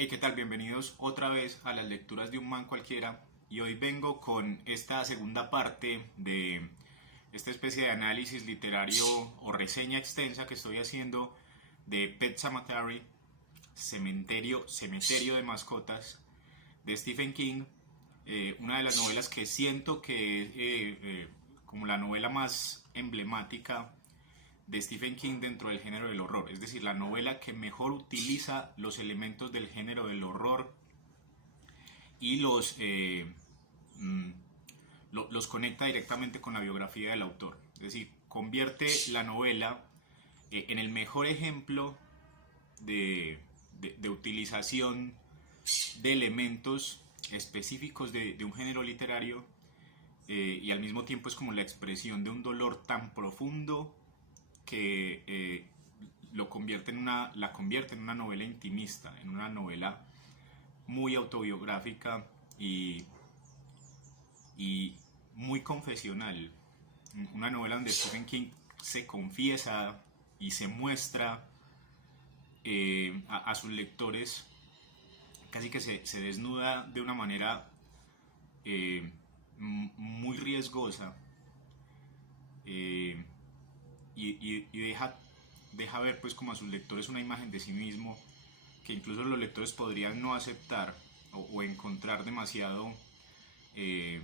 Hey, ¿qué tal? Bienvenidos otra vez a las lecturas de un man cualquiera. Y hoy vengo con esta segunda parte de esta especie de análisis literario o reseña extensa que estoy haciendo de Pet Sematary, Cementerio de Mascotas, de Stephen King. Una de las novelas que siento que es como la novela más emblemática de Stephen King dentro del género del horror, es decir, la novela que mejor utiliza los elementos del género del horror y los conecta directamente con la biografía del autor. Es decir, convierte la novela en el mejor ejemplo de utilización de elementos específicos de un género literario, y al mismo tiempo es como la expresión de un dolor tan profundo que la convierte en una novela intimista, en una novela muy autobiográfica y muy confesional. Una novela donde Stephen King se confiesa y se muestra a sus lectores, casi que se desnuda de una manera muy riesgosa, eh, y deja ver pues como a sus lectores una imagen de sí mismo que incluso los lectores podrían no aceptar o encontrar eh,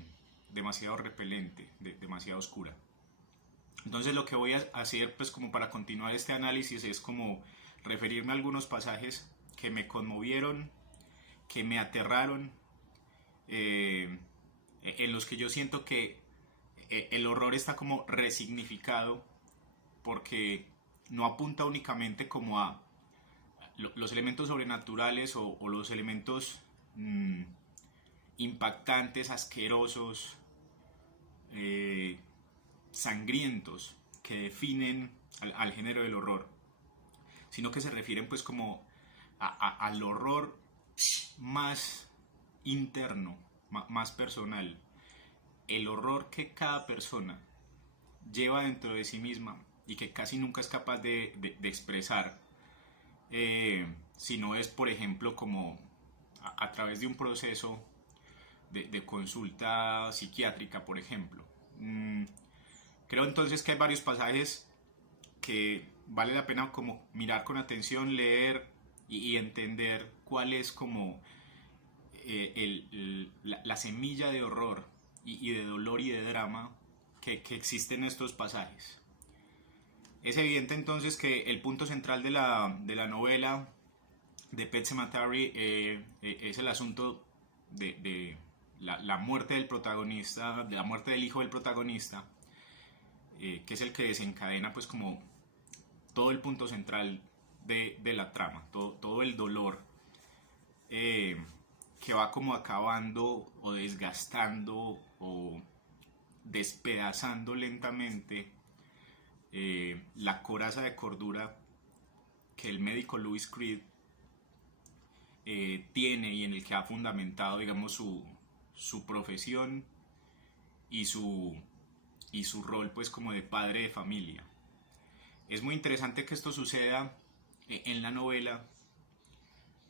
demasiado repelente, demasiado oscura. Entonces lo que voy a hacer pues como para continuar este análisis es como referirme a algunos pasajes que me conmovieron, que me aterraron, en los que yo siento que el horror está como resignificado porque no apunta únicamente como a los elementos sobrenaturales o los elementos impactantes, asquerosos, eh, sangrientos que definen al género del horror, sino que se refieren pues como al horror más interno, más personal, el horror que cada persona lleva dentro de sí misma y que casi nunca es capaz de expresar, si no es, por ejemplo, como a través de un proceso de consulta psiquiátrica, por ejemplo. Creo entonces que hay varios pasajes que vale la pena como mirar con atención, leer y entender cuál es como la semilla de horror y de dolor y de drama que existe en estos pasajes. Es evidente entonces que el punto central de la novela de Pet Sematary es el asunto de la muerte del protagonista, de la muerte del hijo del protagonista, que es el que desencadena pues como todo el punto central de la trama, todo el dolor, eh, que va como acabando o desgastando o despedazando lentamente la coraza de cordura que el médico Louis Creed tiene y en el que ha fundamentado, digamos, su profesión y su rol pues como de padre de familia. Es muy interesante que esto suceda en la novela,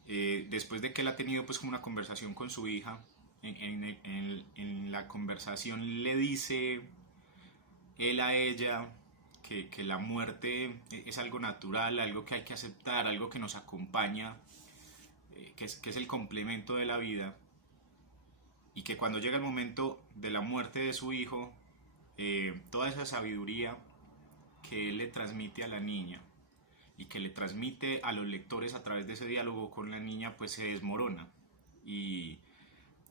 después de que él ha tenido pues como una conversación con su hija. En la conversación le dice él a ella que la muerte es algo natural, algo que hay que aceptar, algo que nos acompaña, que es el complemento de la vida, y que cuando llega el momento de la muerte de su hijo, toda esa sabiduría que él le transmite a la niña y que le transmite a los lectores a través de ese diálogo con la niña, pues se desmorona. Y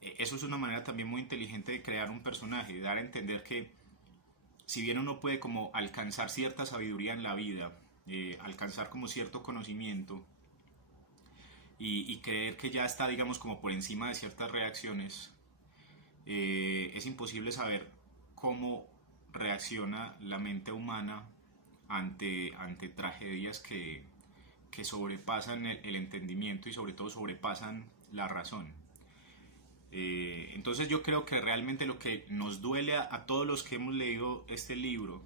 eso es una manera también muy inteligente de crear un personaje, de dar a entender que si bien uno puede como alcanzar cierta sabiduría en la vida, alcanzar como cierto conocimiento y creer que ya está, digamos, como por encima de ciertas reacciones, es imposible saber cómo reacciona la mente humana ante tragedias que sobrepasan el entendimiento y sobre todo sobrepasan la razón. Entonces yo creo que realmente lo que nos duele a todos los que hemos leído este libro,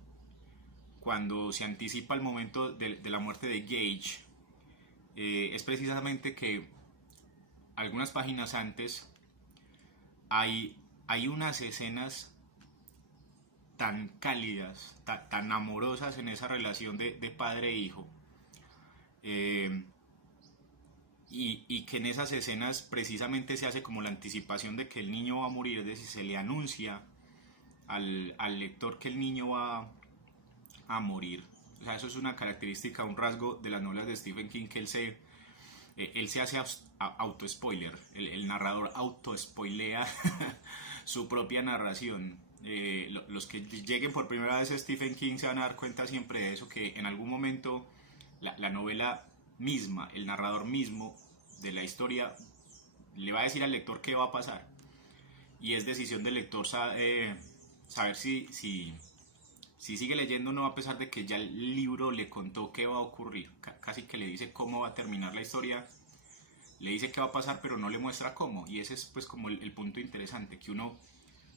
cuando se anticipa el momento de la muerte de Gage, es precisamente que algunas páginas antes hay unas escenas tan cálidas, tan amorosas en esa relación de padre e hijo. Y que en esas escenas precisamente se hace como la anticipación de que el niño va a morir, es decir, se le anuncia al lector que el niño va a morir. O sea, eso es una característica, un rasgo de las novelas de Stephen King, que él se hace auto-spoiler, el narrador auto-spoilea su propia narración. Los que lleguen por primera vez a Stephen King se van a dar cuenta siempre de eso, que en algún momento la novela misma, el narrador mismo de la historia le va a decir al lector qué va a pasar, y es decisión del lector saber si sigue leyendo o no, a pesar de que ya el libro le contó qué va a ocurrir. Casi que le dice cómo va a terminar la historia, le dice qué va a pasar, pero no le muestra cómo. Y ese es pues como el punto interesante, que uno,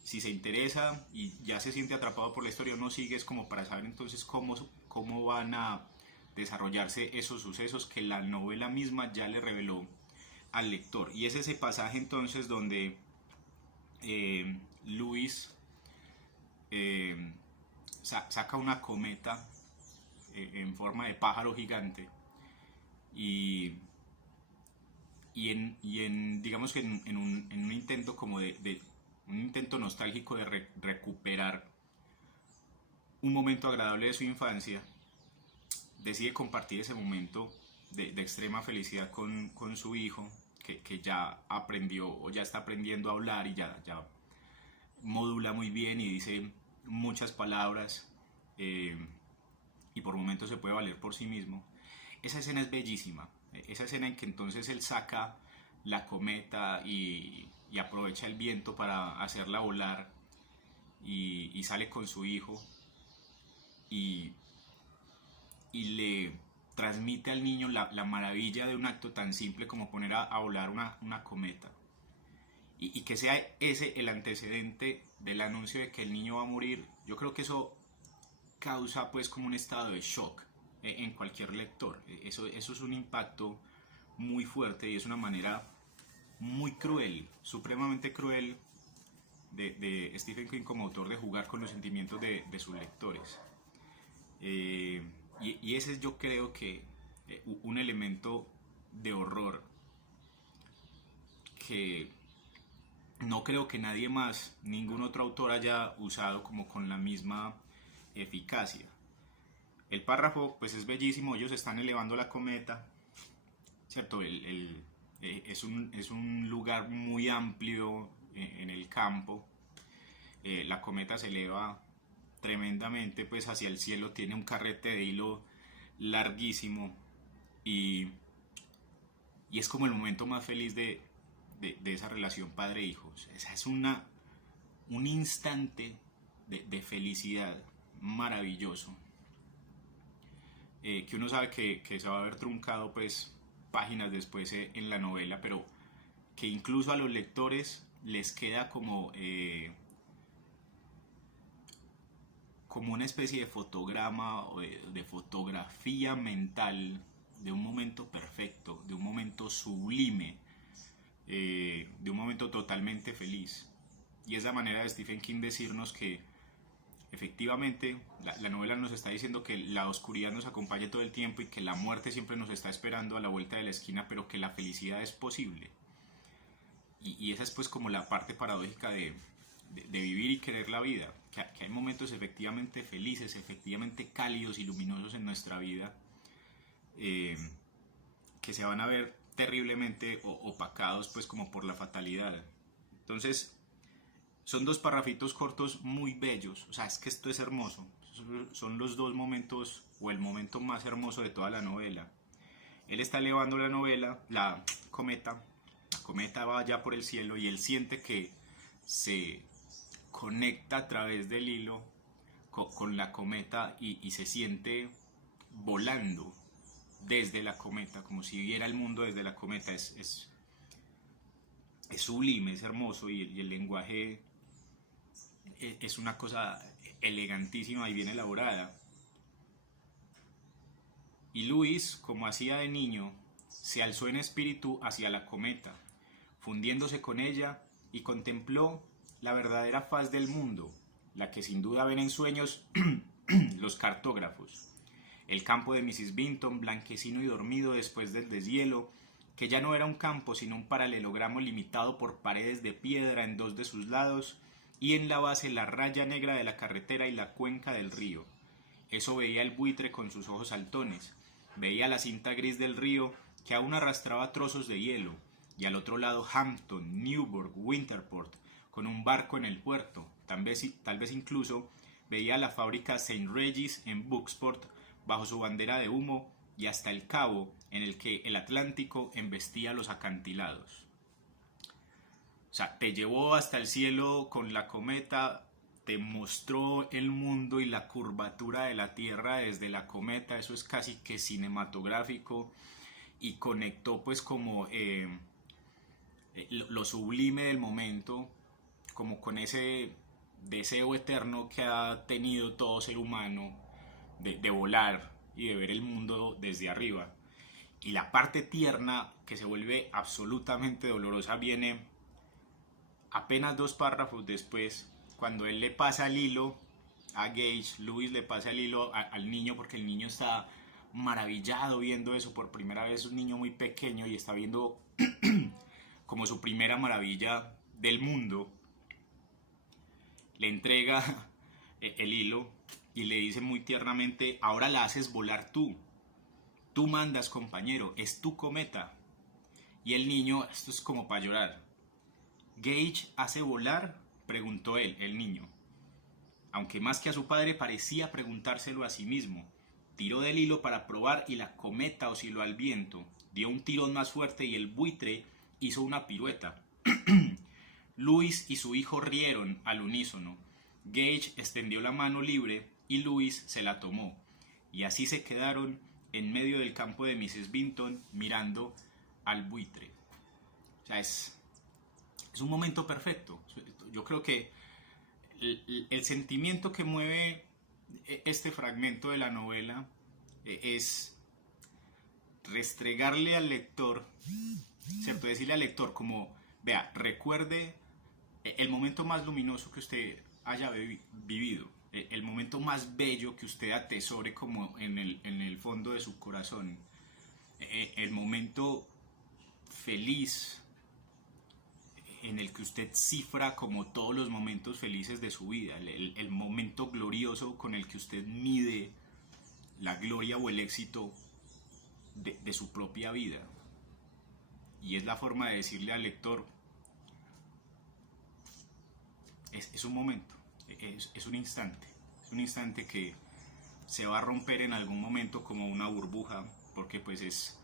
si se interesa y ya se siente atrapado por la historia, uno sigue es como para saber entonces cómo van a desarrollarse esos sucesos que la novela misma ya le reveló al lector. Y es ese pasaje entonces donde Luis saca una cometa en forma de pájaro gigante y digamos que en un intento como de un intento nostálgico de recuperar un momento agradable de su infancia, decide compartir ese momento de extrema felicidad con su hijo, que ya aprendió o ya está aprendiendo a hablar y ya modula muy bien y dice muchas palabras, y por momentos se puede valer por sí mismo. Esa escena es bellísima, esa escena en que entonces él saca la cometa y aprovecha el viento para hacerla volar, y sale con su hijo y le transmite al niño la maravilla de un acto tan simple como poner a volar una cometa, y que sea ese el antecedente del anuncio de que el niño va a morir. Yo creo que eso causa pues como un estado de shock en cualquier lector. Eso es un impacto muy fuerte y es una manera muy cruel, supremamente cruel de Stephen King como autor, de jugar con los sentimientos de sus lectores. Y ese es, yo creo que un elemento de horror que no creo que nadie más, ningún otro autor haya usado como con la misma eficacia. El párrafo pues es bellísimo, ellos están elevando la cometa, ¿cierto? Es un lugar muy amplio en el campo. La cometa se eleva tremendamente pues hacia el cielo, tiene un carrete de hilo larguísimo, y es como el momento más feliz de esa relación padre-hijo. Esa es un instante de felicidad maravilloso, que uno sabe que se va a ver truncado pues páginas después en la novela, pero que incluso a los lectores les queda como una especie de fotograma o de fotografía mental de un momento perfecto, de un momento sublime, de un momento totalmente feliz. Y es la manera de Stephen King decirnos que efectivamente la novela nos está diciendo que la oscuridad nos acompaña todo el tiempo y que la muerte siempre nos está esperando a la vuelta de la esquina, pero que la felicidad es posible. Y esa es pues como la parte paradójica de vivir y querer la vida, que hay momentos efectivamente felices, efectivamente cálidos y luminosos en nuestra vida, que se van a ver terriblemente opacados pues como por la fatalidad. Entonces son dos parrafitos cortos muy bellos. O sea, es que esto es hermoso. Son los dos momentos, o el momento más hermoso de toda la novela. Él está elevando la cometa va ya por el cielo, y él siente que se conecta a través del hilo con la cometa, y se siente volando desde la cometa, como si viera el mundo desde la cometa. Es sublime, es hermoso, y el lenguaje es una cosa elegantísima y bien elaborada. Y Luis, como hacía de niño, se alzó en espíritu hacia la cometa, fundiéndose con ella, y contempló la verdadera faz del mundo, la que sin duda ven en sueños los cartógrafos. El campo de Mrs. Vinton, blanquecino y dormido después del deshielo, que ya no era un campo sino un paralelogramo limitado por paredes de piedra en dos de sus lados, y en la base la raya negra de la carretera y la cuenca del río. Eso veía el buitre con sus ojos saltones, veía la cinta gris del río que aún arrastraba trozos de hielo, y al otro lado Hampton, Newburgh, Winterport, con un barco en el puerto. Tal vez incluso veía la fábrica St. Regis en Bucksport bajo su bandera de humo, y hasta el cabo en el que el Atlántico embestía los acantilados. O sea, te llevó hasta el cielo con la cometa, te mostró el mundo y la curvatura de la Tierra desde la cometa. Eso es casi que cinematográfico, y conectó pues como lo sublime del momento, como con ese deseo eterno que ha tenido todo ser humano de volar y de ver el mundo desde arriba. Y la parte tierna, que se vuelve absolutamente dolorosa, viene apenas 2 párrafos después, cuando él le pasa el hilo a Gage. Lewis le pasa el hilo al niño, porque el niño está maravillado viendo eso por primera vez. Un niño muy pequeño y está viendo como su primera maravilla del mundo. Le entrega el hilo y le dice muy tiernamente: ahora la haces volar tú. Tú mandas, compañero, es tu cometa. Y el niño, esto es como para llorar. ¿Gage hace volar?, preguntó el niño. Aunque más que a su padre parecía preguntárselo a sí mismo. Tiró del hilo para probar y la cometa osciló al viento. Dio un tirón más fuerte y el buitre hizo una pirueta. Louis y su hijo rieron al unísono. Gage extendió la mano libre y Louis se la tomó. Y así se quedaron en medio del campo de Mrs. Vinton mirando al buitre. O sea, es un momento perfecto. Yo creo que el sentimiento que mueve este fragmento de la novela es restregarle al lector, ¿cierto? Decirle al lector como: vea, recuerde el momento más luminoso que usted haya vivido, el momento más bello que usted atesore como en el fondo de su corazón, el momento feliz en el que usted cifra como todos los momentos felices de su vida, el momento glorioso con el que usted mide la gloria o el éxito de su propia vida. Y es la forma de decirle al lector: es un momento, es un instante que se va a romper en algún momento como una burbuja, porque pues es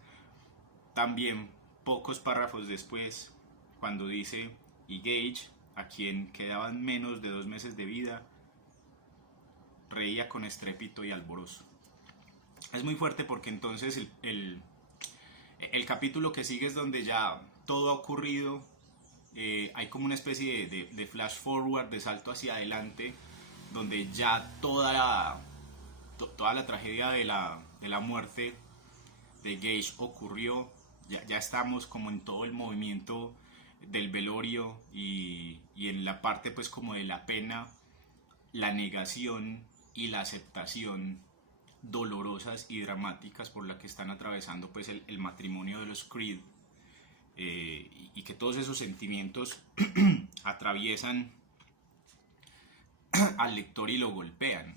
también pocos párrafos después cuando dice: y Gage, a quien quedaban menos de 2 meses de vida, reía con estrépito y alborozo. Es muy fuerte, porque entonces el capítulo que sigue es donde ya todo ha ocurrido. Hay como una especie de flash forward, de salto hacia adelante, donde ya toda la tragedia de la muerte de Gage ocurrió. Ya estamos como en todo el movimiento del velorio y en la parte pues como de la pena, la negación y la aceptación dolorosas y dramáticas por la que están atravesando pues el matrimonio de los Creed, y que todos esos sentimientos atraviesan al lector y lo golpean.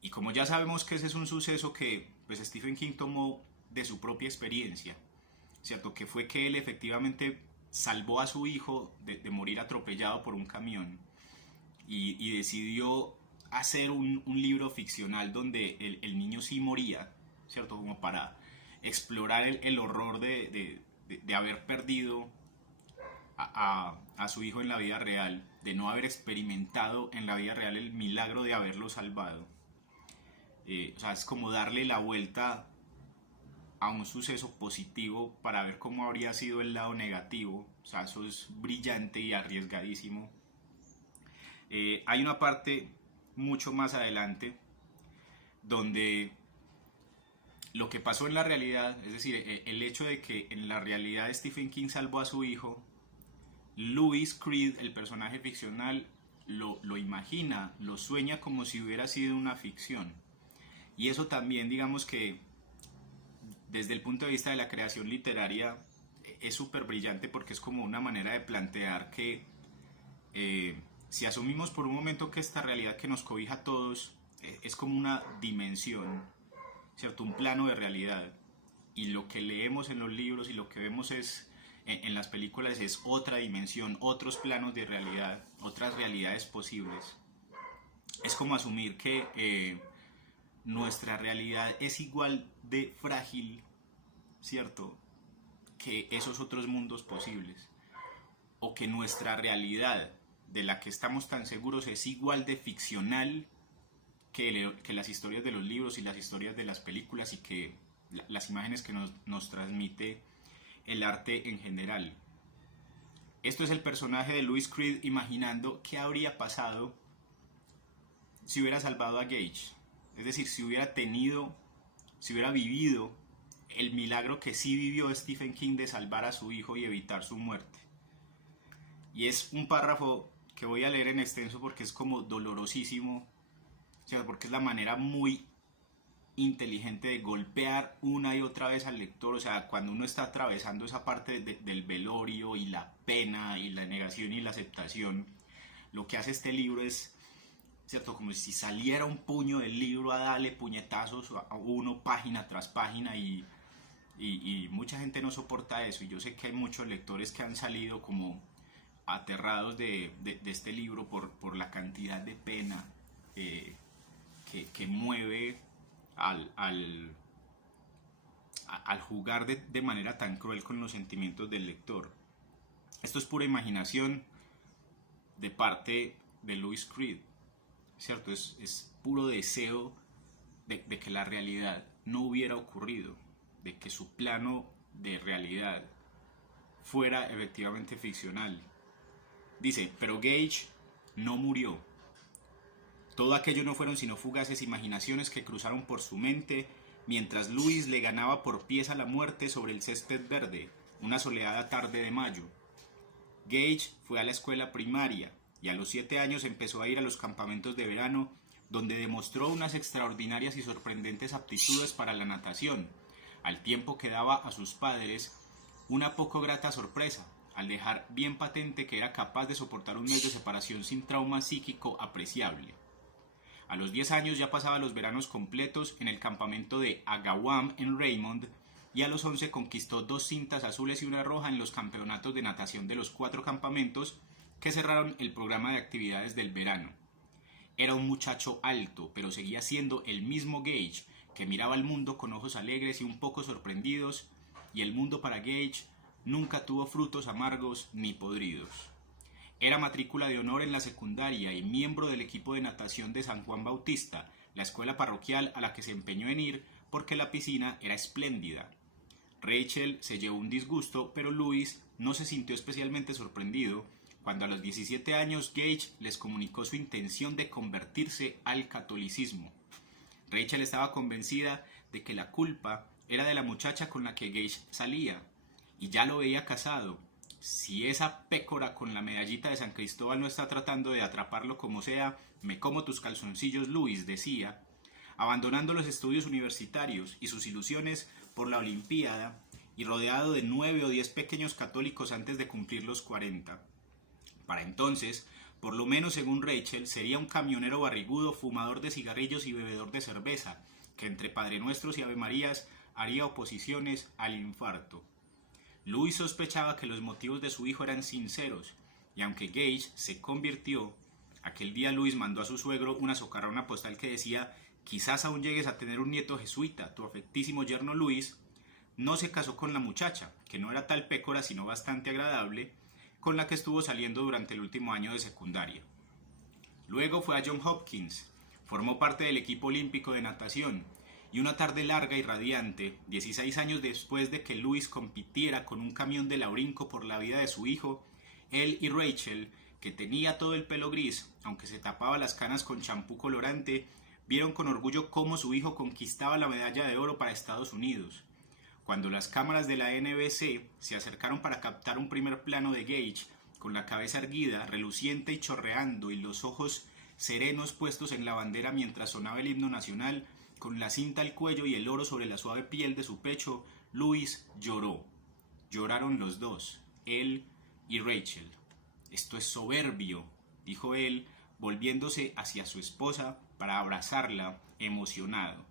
Y como ya sabemos que ese es un suceso que pues Stephen King tomó de su propia experiencia, ¿cierto? Que fue que él efectivamente salvó a su hijo de morir atropellado por un camión, y decidió hacer un libro ficcional donde el niño sí moría, ¿cierto? Como para explorar el horror de haber perdido a su hijo en la vida real, de no haber experimentado en la vida real el milagro de haberlo salvado. O sea, es como darle la vuelta a un suceso positivo para ver cómo habría sido el lado negativo. O sea, eso es brillante y arriesgadísimo. Hay una parte mucho más adelante donde lo que pasó en la realidad, es decir, el hecho de que en la realidad Stephen King salvó a su hijo, Louis Creed, el personaje ficcional, lo imagina, lo sueña como si hubiera sido una ficción. Y eso también, digamos que desde el punto de vista de la creación literaria, es súper brillante porque es como una manera de plantear que si asumimos por un momento que esta realidad que nos cobija a todos es como una dimensión, ¿cierto? Un plano de realidad, y lo que leemos en los libros y lo que vemos en las películas es otra dimensión, otros planos de realidad, otras realidades posibles. Es como asumir que nuestra realidad es igual de frágil, ¿cierto?, que esos otros mundos posibles, o que nuestra realidad de la que estamos tan seguros es igual de ficcional que las historias de los libros y las historias de las películas y que las imágenes que nos transmite el arte en general. Esto es el personaje de Louis Creed imaginando qué habría pasado si hubiera salvado a Gage. Es decir, si hubiera vivido el milagro que sí vivió Stephen King de salvar a su hijo y evitar su muerte. Y es un párrafo que voy a leer en extenso porque es como dolorosísimo, o sea, porque es la manera muy inteligente de golpear una y otra vez al lector. O sea, cuando uno está atravesando esa parte del velorio y la pena y la negación y la aceptación, lo que hace este libro es, ¿cierto?, como si saliera un puño del libro a darle puñetazos a uno página tras página, y mucha gente no soporta eso, y yo sé que hay muchos lectores que han salido como aterrados de este libro por la cantidad de pena que mueve al jugar de manera tan cruel con los sentimientos del lector. Esto es pura imaginación de parte de Louis Creed, ¿cierto? Es puro deseo de que la realidad no hubiera ocurrido, de que su plano de realidad fuera efectivamente ficcional. Dice, pero Gage no murió. Todo aquello no fueron sino fugaces imaginaciones que cruzaron por su mente mientras Louis le ganaba por pies a la muerte sobre el césped verde, una soleada tarde de mayo. Gage fue a la escuela primaria y a los 7 años empezó a ir a los campamentos de verano, donde demostró unas extraordinarias y sorprendentes aptitudes para la natación, al tiempo que daba a sus padres una poco grata sorpresa, al dejar bien patente que era capaz de soportar un mes de separación sin trauma psíquico apreciable. A los 10 años ya pasaba los veranos completos en el campamento de Agawam en Raymond, y a los 11 conquistó 2 cintas azules y una roja en los campeonatos de natación de los 4 campamentos que cerraron el programa de actividades del verano. Era un muchacho alto, pero seguía siendo el mismo Gage, que miraba al mundo con ojos alegres y un poco sorprendidos, y el mundo para Gage nunca tuvo frutos amargos ni podridos. Era matrícula de honor en la secundaria y miembro del equipo de natación de San Juan Bautista, la escuela parroquial a la que se empeñó en ir porque la piscina era espléndida. Rachel se llevó un disgusto, pero Louis no se sintió especialmente sorprendido cuando a los 17 años Gage les comunicó su intención de convertirse al catolicismo. Rachel estaba convencida de que la culpa era de la muchacha con la que Gage salía, y ya lo veía casado. Si esa pécora con la medallita de San Cristóbal no está tratando de atraparlo como sea, me como tus calzoncillos, Louis, decía, abandonando los estudios universitarios y sus ilusiones por la Olimpiada, y rodeado de 9 o 10 pequeños católicos antes de cumplir los 40. Para entonces, por lo menos según Rachel, sería un camionero barrigudo, fumador de cigarrillos y bebedor de cerveza, que entre Padre Nuestros y Ave Marías haría oposiciones al infarto. Louis sospechaba que los motivos de su hijo eran sinceros, y aunque Gage se convirtió, aquel día Louis mandó a su suegro una socarrona postal que decía: quizás aún llegues a tener un nieto jesuita, tu afectísimo yerno Louis. No se casó con la muchacha, que no era tal pécora sino bastante agradable, con la que estuvo saliendo durante el último año de secundaria. Luego fue a Johns Hopkins, formó parte del equipo olímpico de natación, y una tarde larga y radiante, 16 años después de que Louis compitiera con un camión de Laurinco por la vida de su hijo, él y Rachel, que tenía todo el pelo gris, aunque se tapaba las canas con champú colorante, vieron con orgullo cómo su hijo conquistaba la medalla de oro para Estados Unidos. Cuando las cámaras de la NBC se acercaron para captar un primer plano de Gage, con la cabeza erguida, reluciente y chorreando, y los ojos serenos puestos en la bandera mientras sonaba el himno nacional, con la cinta al cuello y el oro sobre la suave piel de su pecho, Louis lloró. Lloraron los dos, él y Rachel. «Esto es soberbio», dijo él, volviéndose hacia su esposa para abrazarla, emocionado.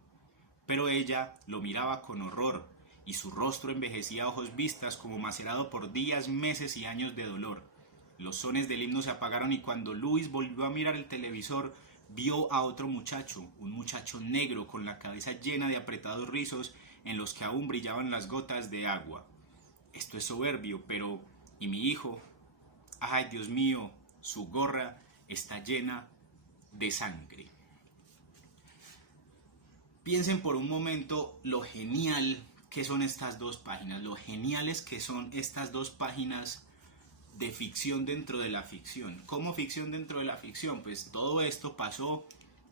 Pero ella lo miraba con horror, y su rostro envejecía a ojos vistas como macerado por días, meses y años de dolor. Los sones del himno se apagaron y cuando Louis volvió a mirar el televisor, vio a otro muchacho, un muchacho negro con la cabeza llena de apretados rizos en los que aún brillaban las gotas de agua. «Esto es soberbio, pero... ¿y mi hijo? Ay, Dios mío, su gorra está llena de sangre». Piensen por un momento lo genial que son estas dos páginas, lo geniales que son estas dos páginas de ficción dentro de la ficción. ¿Cómo ficción dentro de la ficción? Pues todo esto pasó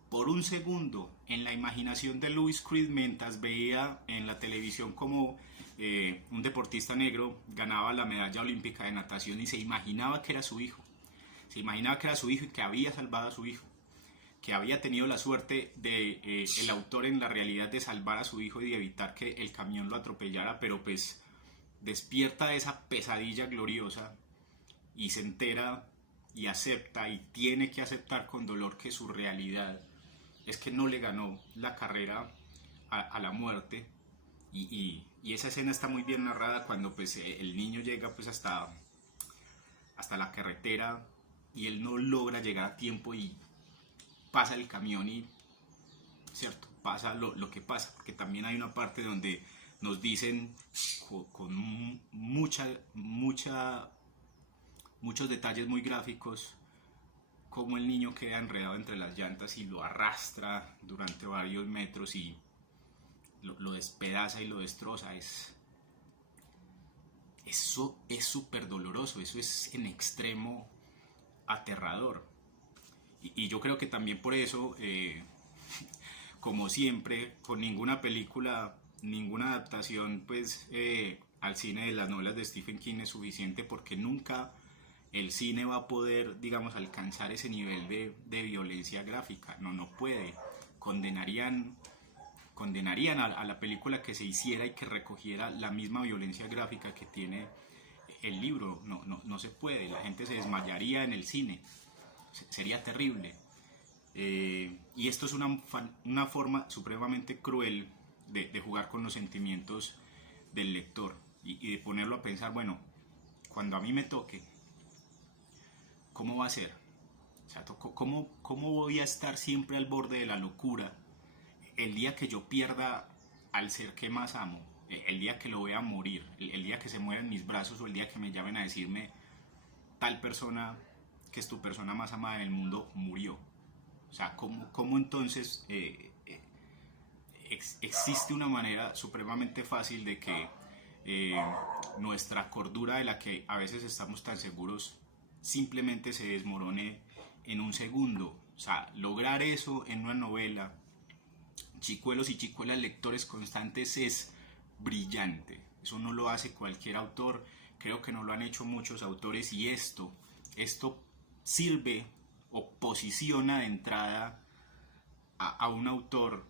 por un segundo en la imaginación de Louis Creed mientras veía en la televisión como un deportista negro ganaba la medalla olímpica de natación y se imaginaba que era su hijo. Se imaginaba que era su hijo y que había salvado a su hijo, que había tenido la suerte de el autor en la realidad de salvar a su hijo y de evitar que el camión lo atropellara, pero pues despierta de esa pesadilla gloriosa y se entera y acepta y tiene que aceptar con dolor que su realidad es que no le ganó la carrera a la muerte. Y esa escena está muy bien narrada cuando pues el niño llega pues hasta la carretera y él no logra llegar a tiempo y pasa el camión y, ¿cierto?, pasa lo que pasa, porque también hay una parte donde nos dicen con muchos detalles muy gráficos cómo el niño queda enredado entre las llantas y lo arrastra durante varios metros y lo despedaza y lo destroza. Eso es súper doloroso, eso es en extremo aterrador. Y yo creo que también por eso, como siempre, con ninguna película, ninguna adaptación pues al cine de las novelas de Stephen King es suficiente, porque nunca el cine va a poder, digamos, alcanzar ese nivel de violencia gráfica. No puede. Condenarían a la película que se hiciera y que recogiera la misma violencia gráfica que tiene el libro. No se puede. La gente se desmayaría en el cine. Sería terrible. Y esto es una forma supremamente cruel de jugar con los sentimientos del lector y de ponerlo a pensar, bueno, cuando a mí me toque, ¿cómo va a ser? O sea, ¿cómo voy a estar siempre al borde de la locura el día que yo pierda al ser que más amo? El día que lo vea morir, el día que se muera en mis brazos, o el día que me llamen a decirme tal persona que es tu persona más amada en el mundo murió. O sea, ¿cómo entonces existe una manera supremamente fácil de que nuestra cordura, de la que a veces estamos tan seguros, simplemente se desmorone en un segundo? O sea, lograr eso en una novela, chicuelos y chicuelas lectores constantes, es brillante. Eso no lo hace cualquier autor, creo que no lo han hecho muchos autores, y esto sirve o posiciona de entrada a un autor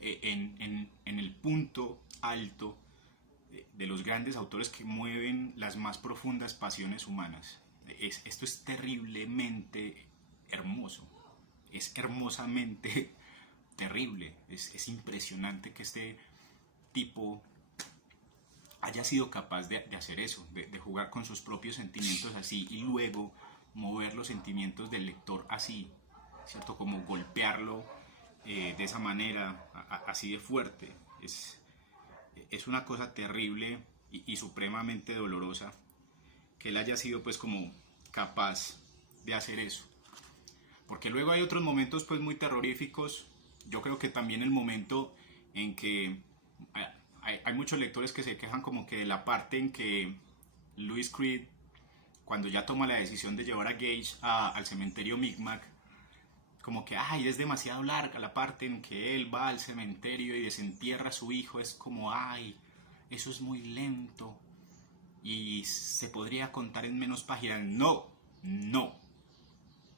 en el punto alto de los grandes autores que mueven las más profundas pasiones humanas. Esto es terriblemente hermoso, es hermosamente terrible, es impresionante que este tipo haya sido capaz de hacer eso, de jugar con sus propios sentimientos así y luego mover los sentimientos del lector así, ¿cierto? Como golpearlo de esa manera, así de fuerte. Es una cosa terrible y supremamente dolorosa que él haya sido pues como capaz de hacer eso. Porque luego hay otros momentos pues muy terroríficos. Yo creo que también el momento en que hay muchos lectores que se quejan como que de la parte en que Louis Creed, cuando ya toma la decisión de llevar a Gage al cementerio Micmac, como que, ay, es demasiado larga la parte en que él va al cementerio y desentierra a su hijo, es como, ay, eso es muy lento y se podría contar en menos páginas. No, no,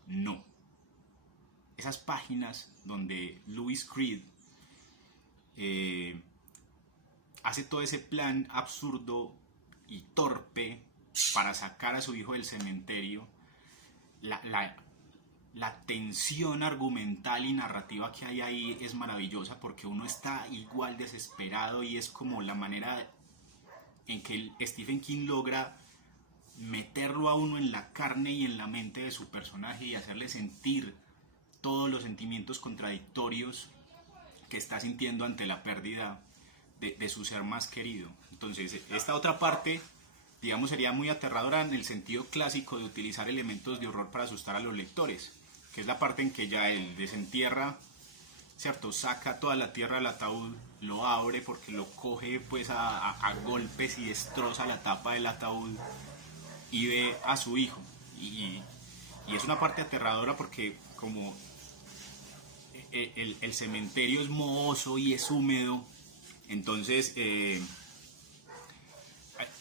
no. Esas páginas donde Louis Creed eh, hace todo ese plan absurdo y torpe para sacar a su hijo del cementerio, la, la, la tensión argumental y narrativa que hay ahí es maravillosa porque uno está igual desesperado y es como la manera en que Stephen King logra meterlo a uno en la carne y en la mente de su personaje y hacerle sentir todos los sentimientos contradictorios que está sintiendo ante la pérdida de su ser más querido. Entonces, esta otra parte, digamos, sería muy aterradora en el sentido clásico de utilizar elementos de horror para asustar a los lectores, que es la parte en que ya él desentierra, ¿cierto? Saca toda la tierra del ataúd, lo abre porque lo coge pues a golpes y destroza la tapa del ataúd y ve a su hijo. Y es una parte aterradora porque como el cementerio es mohoso y es húmedo, entonces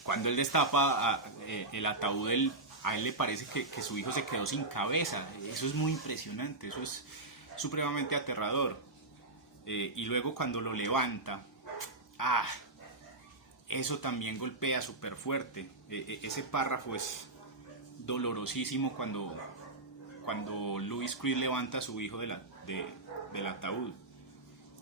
cuando él destapa el ataúd, a él le parece que su hijo se quedó sin cabeza. Eso es muy impresionante, eso es supremamente aterrador. Y luego cuando lo levanta, ah, eso también golpea súper fuerte. Ese párrafo es dolorosísimo cuando Louis Creed levanta a su hijo del ataúd.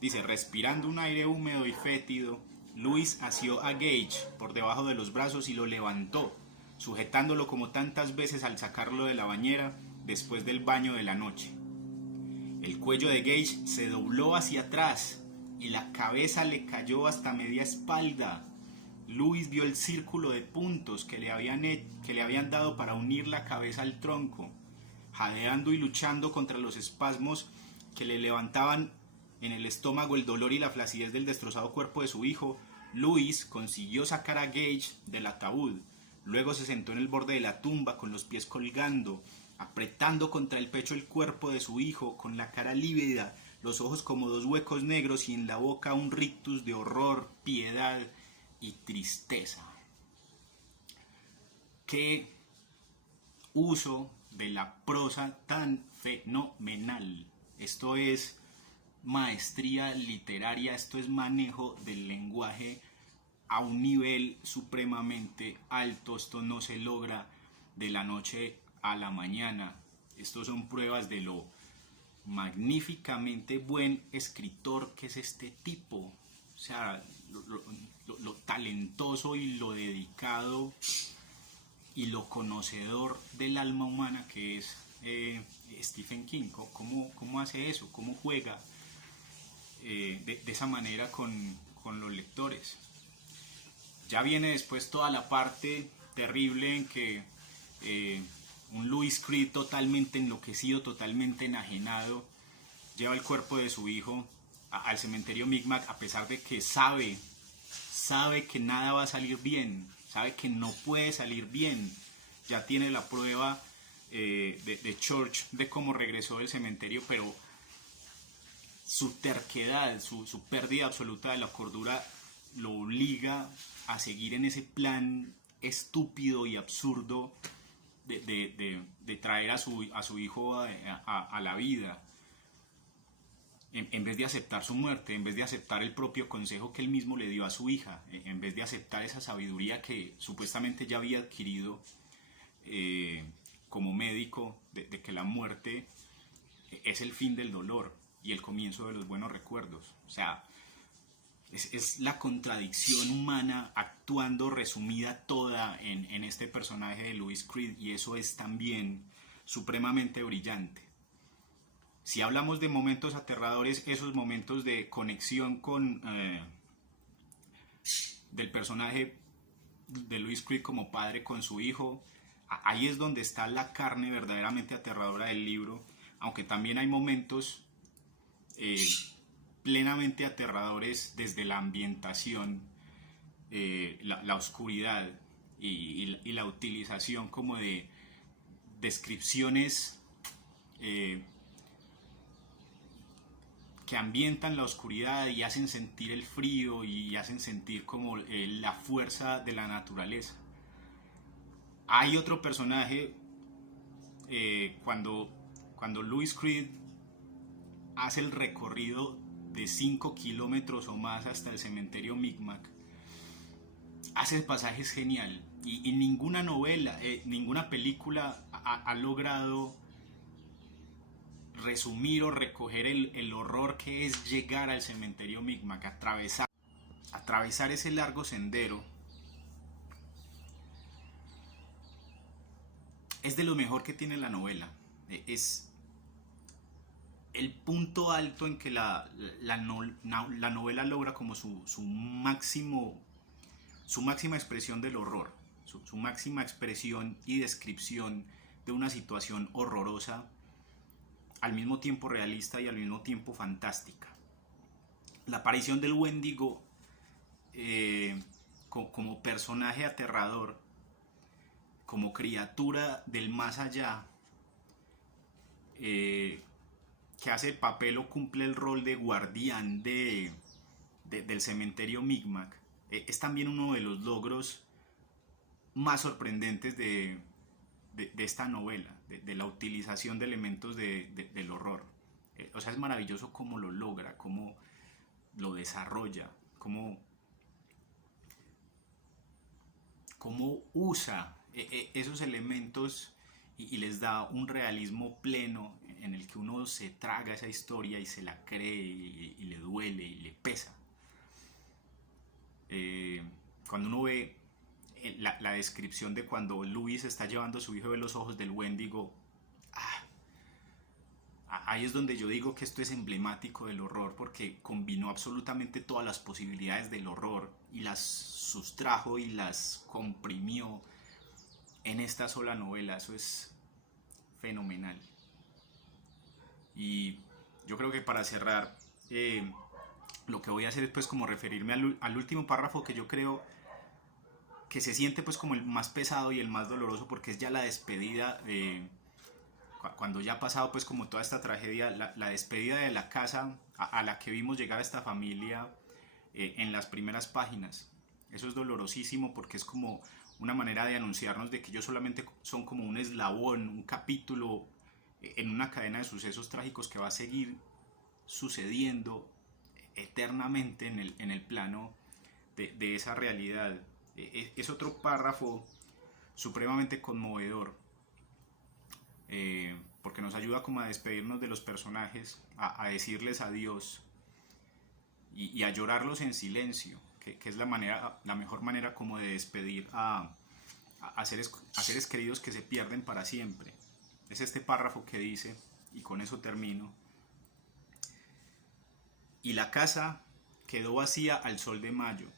Dice, respirando un aire húmedo y fétido, Louis asió a Gage por debajo de los brazos y lo levantó, sujetándolo como tantas veces al sacarlo de la bañera después del baño de la noche. El cuello de Gage se dobló hacia atrás y la cabeza le cayó hasta media espalda. Louis vio el círculo de puntos que le habían dado para unir la cabeza al tronco. Jadeando y luchando contra los espasmos que le levantaban en el estómago el dolor y la flacidez del destrozado cuerpo de su hijo, Louis consiguió sacar a Gage del ataúd. Luego se sentó en el borde de la tumba con los pies colgando, apretando contra el pecho el cuerpo de su hijo, con la cara lívida, los ojos como dos huecos negros y en la boca un rictus de horror, piedad y tristeza. ¡Qué uso de la prosa tan fenomenal! Esto es maestría literaria, esto es manejo del lenguaje a un nivel supremamente alto. Esto no se logra de la noche a la mañana. Estos son pruebas de lo magníficamente buen escritor que es este tipo. O sea, lo talentoso y lo dedicado y lo conocedor del alma humana que es Stephen King. ¿Cómo hace eso? ¿Cómo juega de esa manera con los lectores? Ya viene después toda la parte terrible en que un Louis Creed totalmente enloquecido, totalmente enajenado, lleva el cuerpo de su hijo al cementerio Micmac, a pesar de que sabe que nada va a salir bien, sabe que no puede salir bien. Ya tiene la prueba de Church de cómo regresó del cementerio, pero su terquedad, su pérdida absoluta de la cordura lo obliga a seguir en ese plan estúpido y absurdo de traer a su hijo a la vida, en vez de aceptar su muerte, en vez de aceptar el propio consejo que él mismo le dio a su hija, en vez de aceptar esa sabiduría que supuestamente ya había adquirido como médico, de que la muerte es el fin del dolor y el comienzo de los buenos recuerdos. O sea, es la contradicción humana actuando resumida toda en este personaje de Louis Creed, y eso es también supremamente brillante. Si hablamos de momentos aterradores, esos momentos de conexión con del personaje de Louis Creed como padre con su hijo, ahí es donde está la carne verdaderamente aterradora del libro, aunque también hay momentos plenamente aterradores desde la ambientación, la oscuridad y la utilización como de descripciones que ambientan la oscuridad y hacen sentir el frío y hacen sentir como la fuerza de la naturaleza. Hay otro personaje, cuando Louis Creed hace el recorrido de 5 kilómetros o más hasta el cementerio Micmac, hace el pasaje genial, y ninguna novela, ninguna película ha logrado resumir o recoger el horror que es llegar al cementerio Micmac, atravesar ese largo sendero. Es de lo mejor que tiene la novela. Es el punto alto en que la novela logra como su máxima expresión del horror, su máxima expresión y descripción de una situación horrorosa, al mismo tiempo realista y al mismo tiempo fantástica. La aparición del Wendigo como personaje aterrador, como criatura del más allá, que hace el papel o cumple el rol de guardián del cementerio Micmac, es también uno de los logros más sorprendentes de esta novela, de la utilización de elementos del horror. O sea, es maravilloso cómo lo logra, cómo lo desarrolla, cómo usa esos elementos y les da un realismo pleno en el que uno se traga esa historia y se la cree y le duele y le pesa. Cuando uno ve la descripción de cuando Louis está llevando a su hijo de los ojos del Wendigo, ahí es donde yo digo que esto es emblemático del horror, porque combinó absolutamente todas las posibilidades del horror y las sustrajo y las comprimió en esta sola novela. Eso es fenomenal. Y yo creo que para cerrar, lo que voy a hacer es pues como referirme al último párrafo, que yo creo que se siente pues como el más pesado y el más doloroso, porque es ya la despedida, cuando ya ha pasado pues como toda esta tragedia, la despedida de la casa a la que vimos llegar a esta familia en las primeras páginas. Eso es dolorosísimo, porque es como una manera de anunciarnos de que ellos solamente son como un eslabón, un capítulo en una cadena de sucesos trágicos que va a seguir sucediendo eternamente en el plano de esa realidad. Es otro párrafo supremamente conmovedor, porque nos ayuda como a despedirnos de los personajes, a decirles adiós y a llorarlos en silencio, que es la mejor manera como de despedir a seres queridos que se pierden para siempre. Es este párrafo que dice, y con eso termino: y la casa quedó vacía al sol de mayo,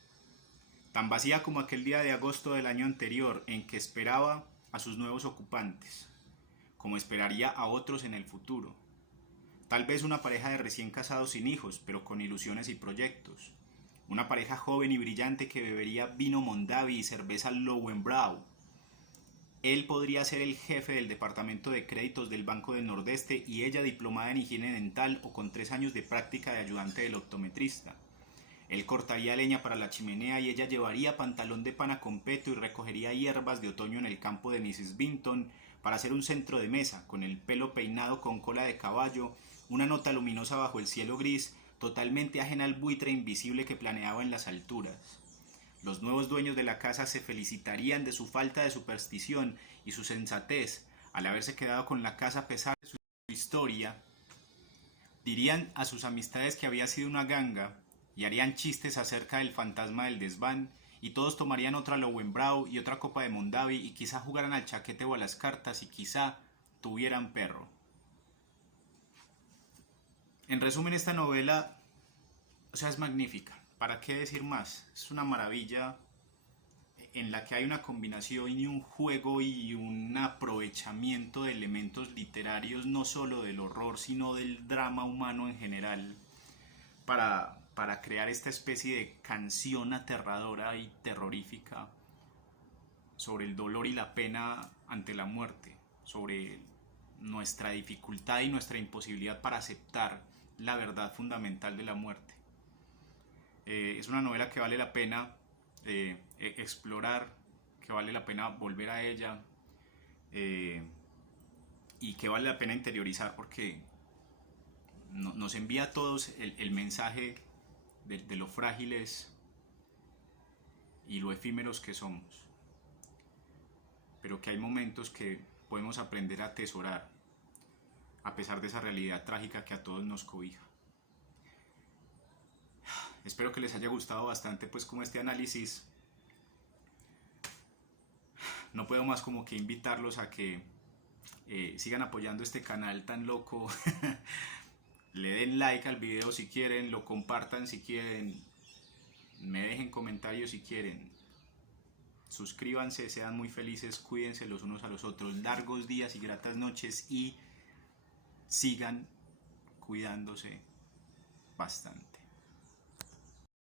tan vacía como aquel día de agosto del año anterior, en que esperaba a sus nuevos ocupantes, como esperaría a otros en el futuro. Tal vez una pareja de recién casados sin hijos, pero con ilusiones y proyectos. Una pareja joven y brillante que bebería vino Mondavi y cerveza Löwenbräu. Él podría ser el jefe del departamento de créditos del Banco del Nordeste y ella diplomada en higiene dental o con 3 años de práctica de ayudante del optometrista. Él cortaría leña para la chimenea y ella llevaría pantalón de pana con peto y recogería hierbas de otoño en el campo de Mrs. Vinton para hacer un centro de mesa, con el pelo peinado con cola de caballo, una nota luminosa bajo el cielo gris, totalmente ajena al buitre invisible que planeaba en las alturas. Los nuevos dueños de la casa se felicitarían de su falta de superstición y su sensatez al haberse quedado con la casa a pesar de su historia. Dirían a sus amistades que había sido una ganga y harían chistes acerca del fantasma del desván, y todos tomarían otra Löwenbräu y otra copa de Mondavi y quizá jugaran al chaquete o a las cartas y quizá tuvieran perro. En resumen, esta novela, o sea, es magnífica. ¿Para qué decir más? Es una maravilla en la que hay una combinación y un juego y un aprovechamiento de elementos literarios, no solo del horror, sino del drama humano en general, para crear esta especie de canción aterradora y terrorífica sobre el dolor y la pena ante la muerte, sobre nuestra dificultad y nuestra imposibilidad para aceptar la verdad fundamental de la muerte. Es una novela que vale la pena explorar, que vale la pena volver a ella, y que vale la pena interiorizar, porque nos envía a todos el mensaje de lo frágiles y lo efímeros que somos, pero que hay momentos que podemos aprender a atesorar a pesar de esa realidad trágica que a todos nos cobija. Espero que les haya gustado bastante pues como este análisis. No puedo más como que invitarlos a que sigan apoyando este canal tan loco. Le den like al video si quieren, lo compartan si quieren, me dejen comentarios si quieren. Suscríbanse, sean muy felices, cuídense los unos a los otros. Largos días y gratas noches y sigan cuidándose bastante.